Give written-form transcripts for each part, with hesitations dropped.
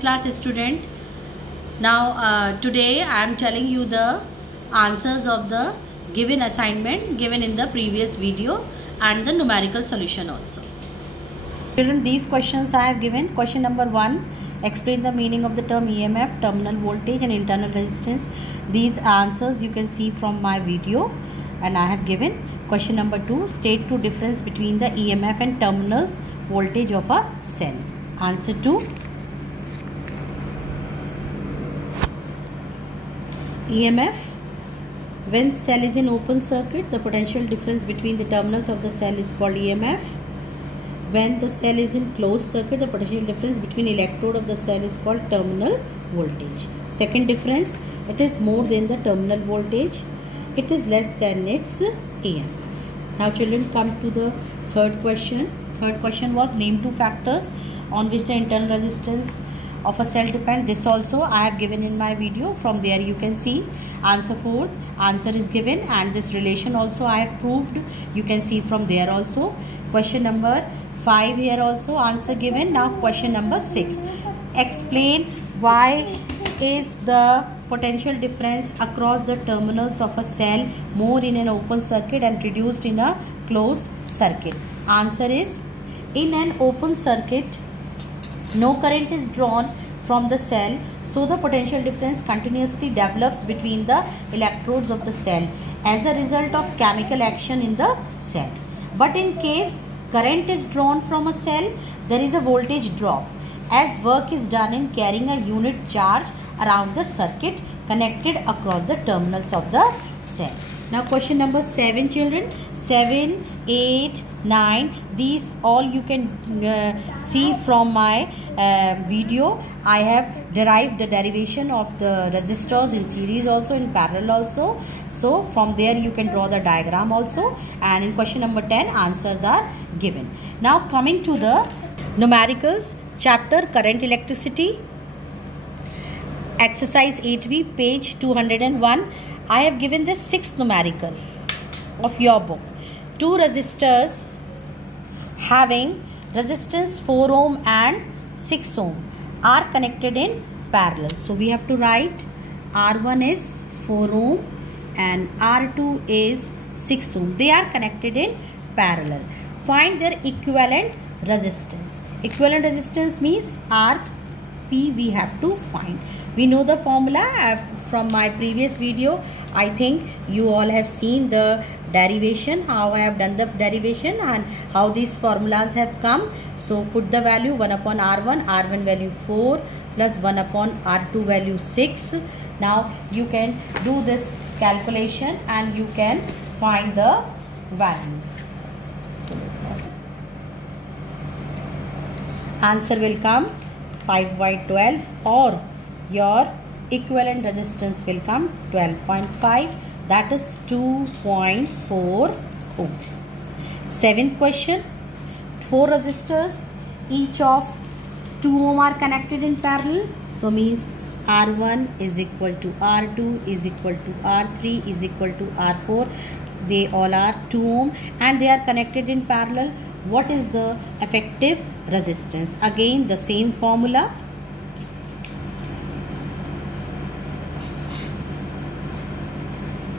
Class student, now today I am telling you the answers of the given assignment given in the previous video and the numerical solution also. Children, these questions I have given. Question number 1, explain the meaning of the term EMF, terminal voltage and internal resistance. These answers you can see from my video and I have given. Question number 2, state two difference between the EMF and terminals voltage of a cell. Answer 2. EMF, when cell is in open circuit, the potential difference between the terminals of the cell is called EMF. When the cell is in closed circuit, the potential difference between electrode of the cell is called terminal voltage. Second difference, it is more than the terminal voltage, it is less than its EMF. Now children, come to the third question. Third question was name two factors on which the internal resistance of a cell depend. This also I have given in my video. From there you can see. Answer 4th, answer is given and this relation also I have proved. You can see from there also. Question number 5 here also answer given. Now question number 6, explain why is the potential difference across the terminals of a cell more in an open circuit and reduced in a closed circuit. Answer is, in an open circuit no current is drawn from the cell, so the potential difference continuously develops between the electrodes of the cell as a result of chemical action in the cell. But in case current is drawn from a cell, there is a voltage drop as work is done in carrying a unit charge around the circuit connected across the terminals of the cell. Now question number 7 children, 7, 8, 9, these all you can see from my video. I have derived the derivation of the resistors in series also, in parallel also. So from there you can draw the diagram also, and in question number 10 answers are given. Now coming to the numericals, chapter current electricity, exercise 8b, page 201. I have given this 6th numerical of your book. Two resistors having resistance 4 ohm and 6 ohm are connected in parallel. So we have to write R1 is 4 ohm and R2 is 6 ohm. They are connected in parallel. Find their equivalent resistance. Equivalent resistance means RP we have to find. We know the formula from my previous video. I think you all have seen the derivation, how I have done the derivation and how these formulas have come. So put the value 1 upon R1, R1 value 4 plus 1 upon R2 value 6. Now you can do this calculation and you can find the values. Answer will come 5 by 12, or your equivalent resistance will come 12.5, that is 2.4 ohm. 7th question, 4 resistors each of 2 ohm are connected in parallel. So means R1 is equal to R2 is equal to R3 is equal to R4. They all are 2 ohm and they are connected in parallel. What is the effective resistance? Again the same formula.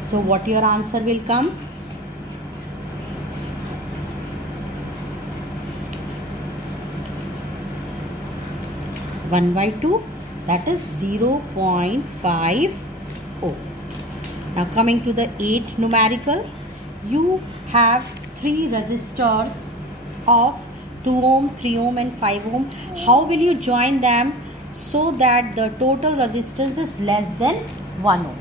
So what your answer will come? One by 2, that is 0.5 ohm. Now coming to the 8th numerical, you have 3 resistors of 2 ohm, 3 ohm and 5 ohm. How will you join them so that the total resistance is less than 1 ohm?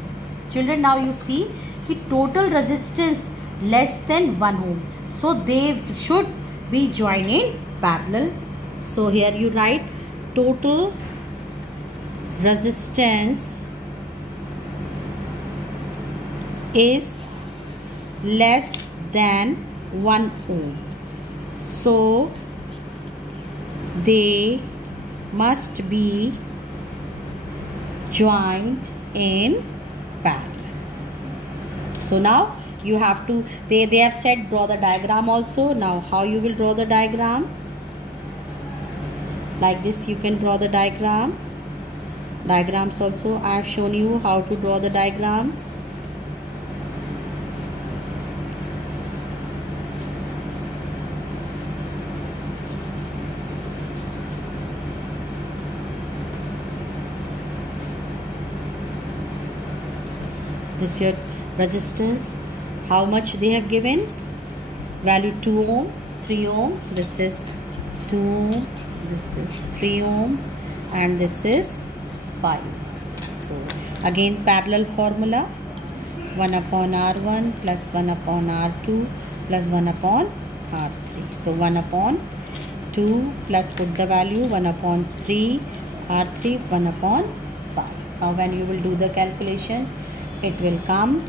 Children, now you see the total resistance less than 1 ohm. So they should be joined in parallel. So here you write total resistance is less than 1 ohm. So they must be joined in parallel. So now you have to, they have said draw the diagram also. Now how you will draw the diagram? Like this you can draw the diagram. Diagrams also I have shown you how to draw the diagrams. This is your resistance. How much they have given? Value 2 ohm, 3 ohm. This is 2 ohm. This is 3 ohm, and this is 5. So again parallel formula: 1 upon R1 plus 1 upon R2 plus 1 upon R3. So 1 upon 2 plus put the value 1 upon 3 R3 1 upon 5. Now when you will do the calculation, it will come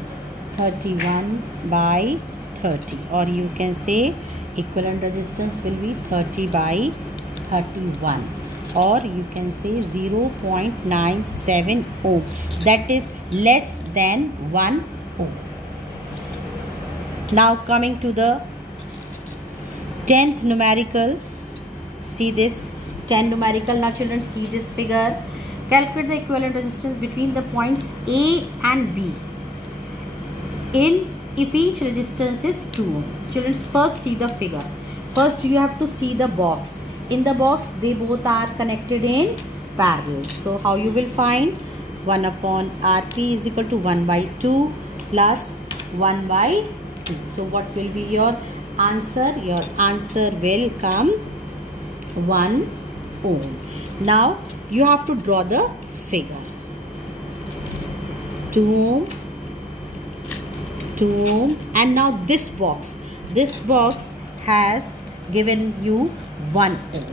31 by 30, or you can say equivalent resistance will be 30 by 31, or you can say 0.97 ohm, that is less than 1 ohm. Now coming to the 10th numerical, see this 10 numerical. Now children, see this figure. Calculate the equivalent resistance between the points A and B if each resistance is 2 ohm. Children, first see the figure. First you have to see the box. In the box they both are connected in parallel. So how you will find? 1 upon RP is equal to 1 by 2 plus 1 by 2. So what will be your answer? Your answer will come 1 ohm. Now you have to draw the figure. 2 ohm, 2 ohm, and now this box has given you 1 ohm.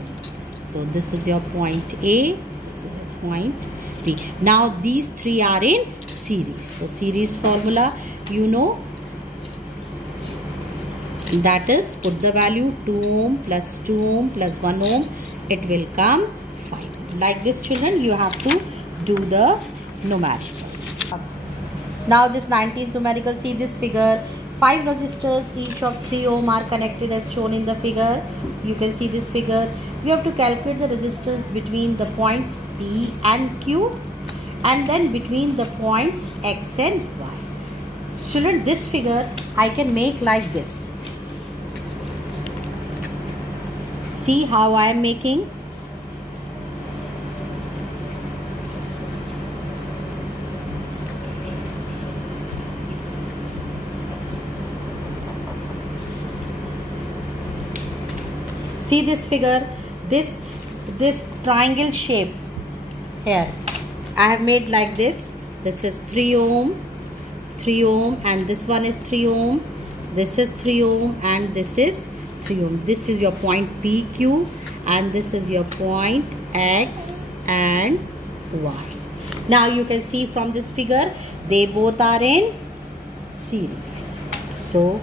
So this is your point A, this is your point B. Now these three are in series. So series formula, you know, that is put the value 2 ohm plus 2 ohm plus 1 ohm, it will come 5. Like this children, you have to do the numericals. Now this 19th numerical, see this figure. 5 resistors each of 3 ohm are connected as shown in the figure. You can see this figure. You have to calculate the resistance between the points P and Q, and then between the points X and Y. Children, this figure I can make like this. See how I am making? See this figure, this triangle shape here I have made like this. This is 3 ohm, 3 ohm, and this one is 3 ohm, this is 3 ohm, and this is 3 ohm. This is your point PQ, and this is your point X and Y. Now you can see from this figure they both are in series. So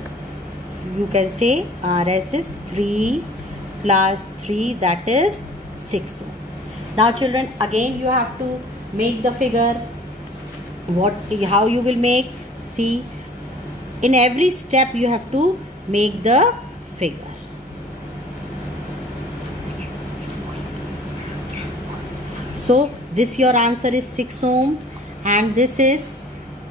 you can say RS is 3 plus 3, that is 6 ohm. Now children, again you have to make the figure. How you will make? See, in every step you have to make the figure. So this your answer is 6 ohm, and this is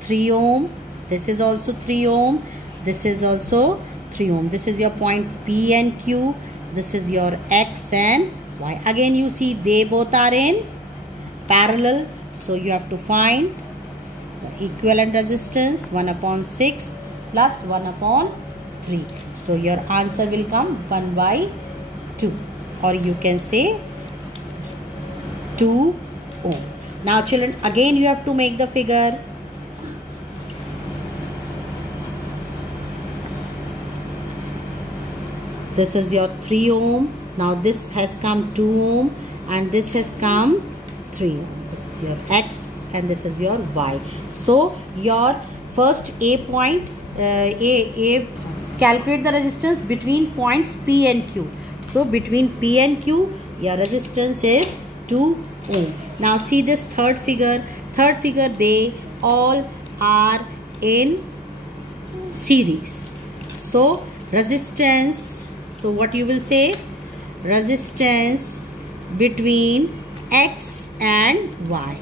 3 ohm, this is also 3 ohm, this is also 3 ohm. This is your point P and Q, this is your X and Y. Again you see they both are in parallel, so you have to find the equivalent resistance 1 upon 6 plus 1 upon 3. So your answer will come 1 by 2, or you can say 2 ohm. Now children, again you have to make the figure. This is your 3 ohm. Now this has come 2 ohm, and this has come 3 ohm. This is your X and this is your Y. So your first A point, calculate the resistance between points P and Q. So between P and Q, your resistance is 2 ohm. Now see this third figure. Third figure, they all are in series. So resistance. So what you will say? Resistance between X and Y.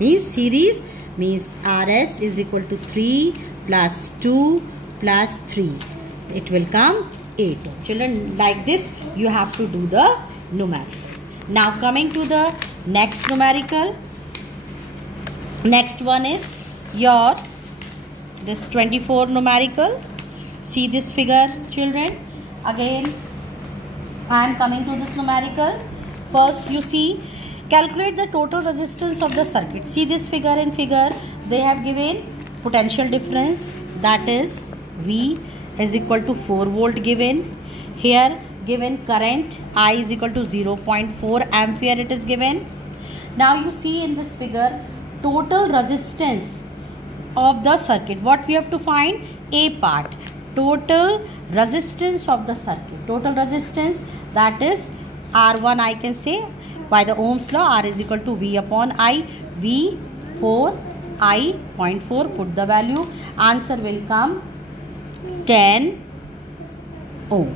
Means series means RS is equal to 3 plus 2 plus 3. It will come 8 ohm. Children, like this you have to do the numericals. Now coming to the next numerical. Next one is your this 24 numerical. See this figure, children. Again I am coming to this numerical. First you see, calculate the total resistance of the circuit. See this figure. In figure they have given potential difference, that is V is equal to 4 volt given. Here given current I is equal to 0.4 ampere it is given. Now you see in this figure total resistance of the circuit. What we have to find? A part, total resistance of the circuit. Total resistance, that is R1, I can say by the Ohm's law, R is equal to V upon I. V 4 I 0.4, put the value, answer will come 10 ohm.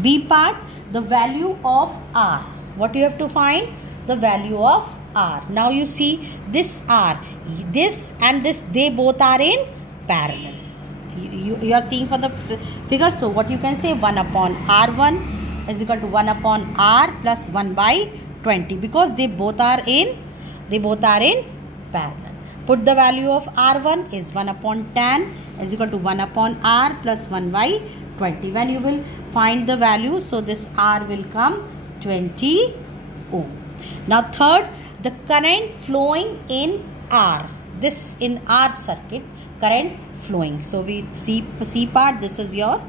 B part, the value of R. What you have to find? The value of R. Now you see this R, this and this, they both are in parallel. You are seeing for the figure. So what you can say, 1 upon R1 is equal to 1 upon R plus 1 by 20, because they both are in parallel. Put the value of R1 is 1 upon 10 is equal to 1 upon R plus 1 by 20. When you will find the value, so this R will come 20 ohm. Now third, the current flowing in R. This in R circuit, current flowing. So we C part, this is your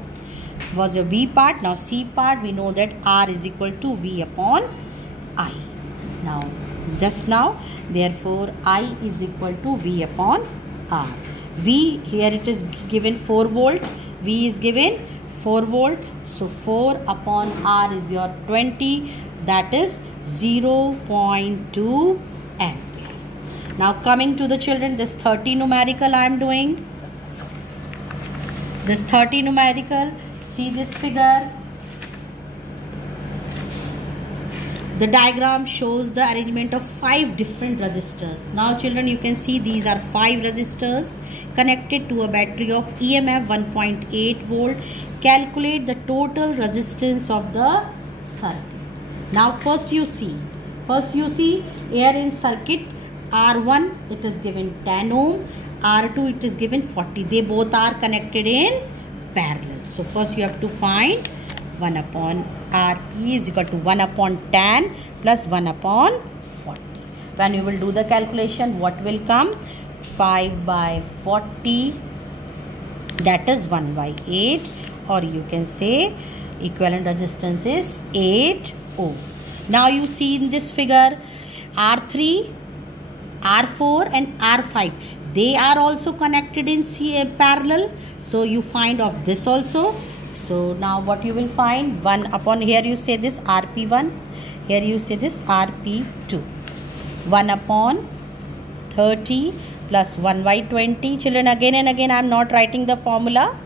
B part. Now C part, we know that R is equal to V upon I. Now just now, therefore I is equal to V upon R. V, here it is given 4 volt, V is given 4 volt, so 4 upon R is your 20, that is 0.2 ampere. Now coming to the children, this 30 numerical I am doing. This 30 numerical, see this figure. The diagram shows the arrangement of 5 different resistors. Now children, you can see these are 5 resistors connected to a battery of EMF 1.8 volt. Calculate the total resistance of the circuit. Now first you see here in circuit R1 it is given 10 ohm, R2 it is given 40. They both are connected in parallel. So first you have to find 1 upon Rp is equal to 1 upon 10 plus 1 upon 40. When you will do the calculation, what will come? 5 by 40, that is 1 by 8, or you can say equivalent resistance is 8 ohm. Now you see in this figure R3, R4 and R5, they are also connected in parallel. So you find of this also. So now what you will find, 1 upon, here you say this Rp1, here you say this Rp2. 1 upon 30 plus 1 by 20. Children, again and again I am not writing the formula.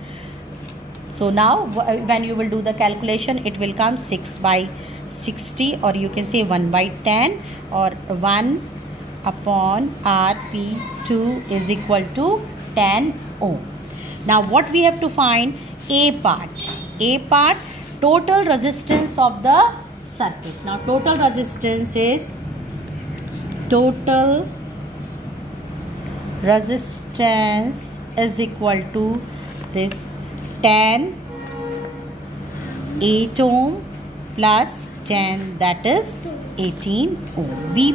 So now when you will do the calculation, it will come 6 by 60, or you can say 1 by 10, or 1 upon Rp2 is equal to 10 ohm. Now what we have to find? A part, total resistance of the circuit. Now total resistance is equal to this 10 8 ohm plus 10, that is 18 ohm. B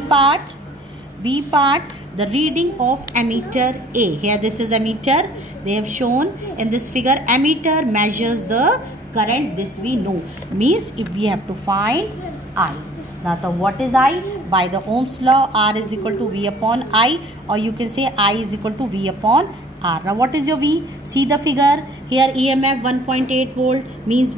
part, the reading of ammeter A. Here this is ammeter. They have shown in this figure, ammeter measures the current. This we know. Means if we have to find I. Now what is I? By the Ohm's law, R is equal to V upon I, or you can say I is equal to V upon R. Now what is your V? See the figure. Here EMF 1.8 volt means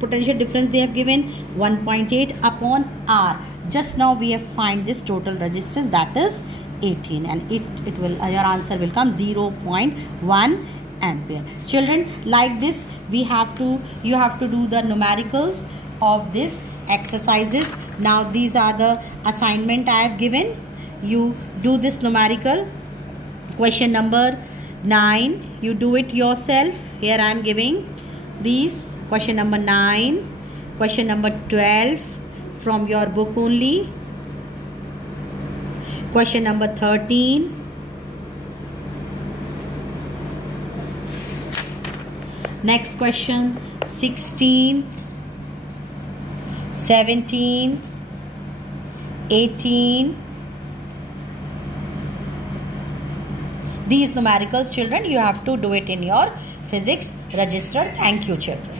potential difference they have given 1.8 upon R. Just now we have find this total resistance, that is 18, and it will your answer will come 0.1 ampere. Children, like this you have to do the numericals of this exercises. Now these are the assignment I have given. you do this numerical. Question number 9, you do it yourself. Here I am giving these. Question number 9, question number 12 from your book only. Question number 13. Next question 16, 17, 18. These numericals, children, you have to do it in your physics register. Thank you, children.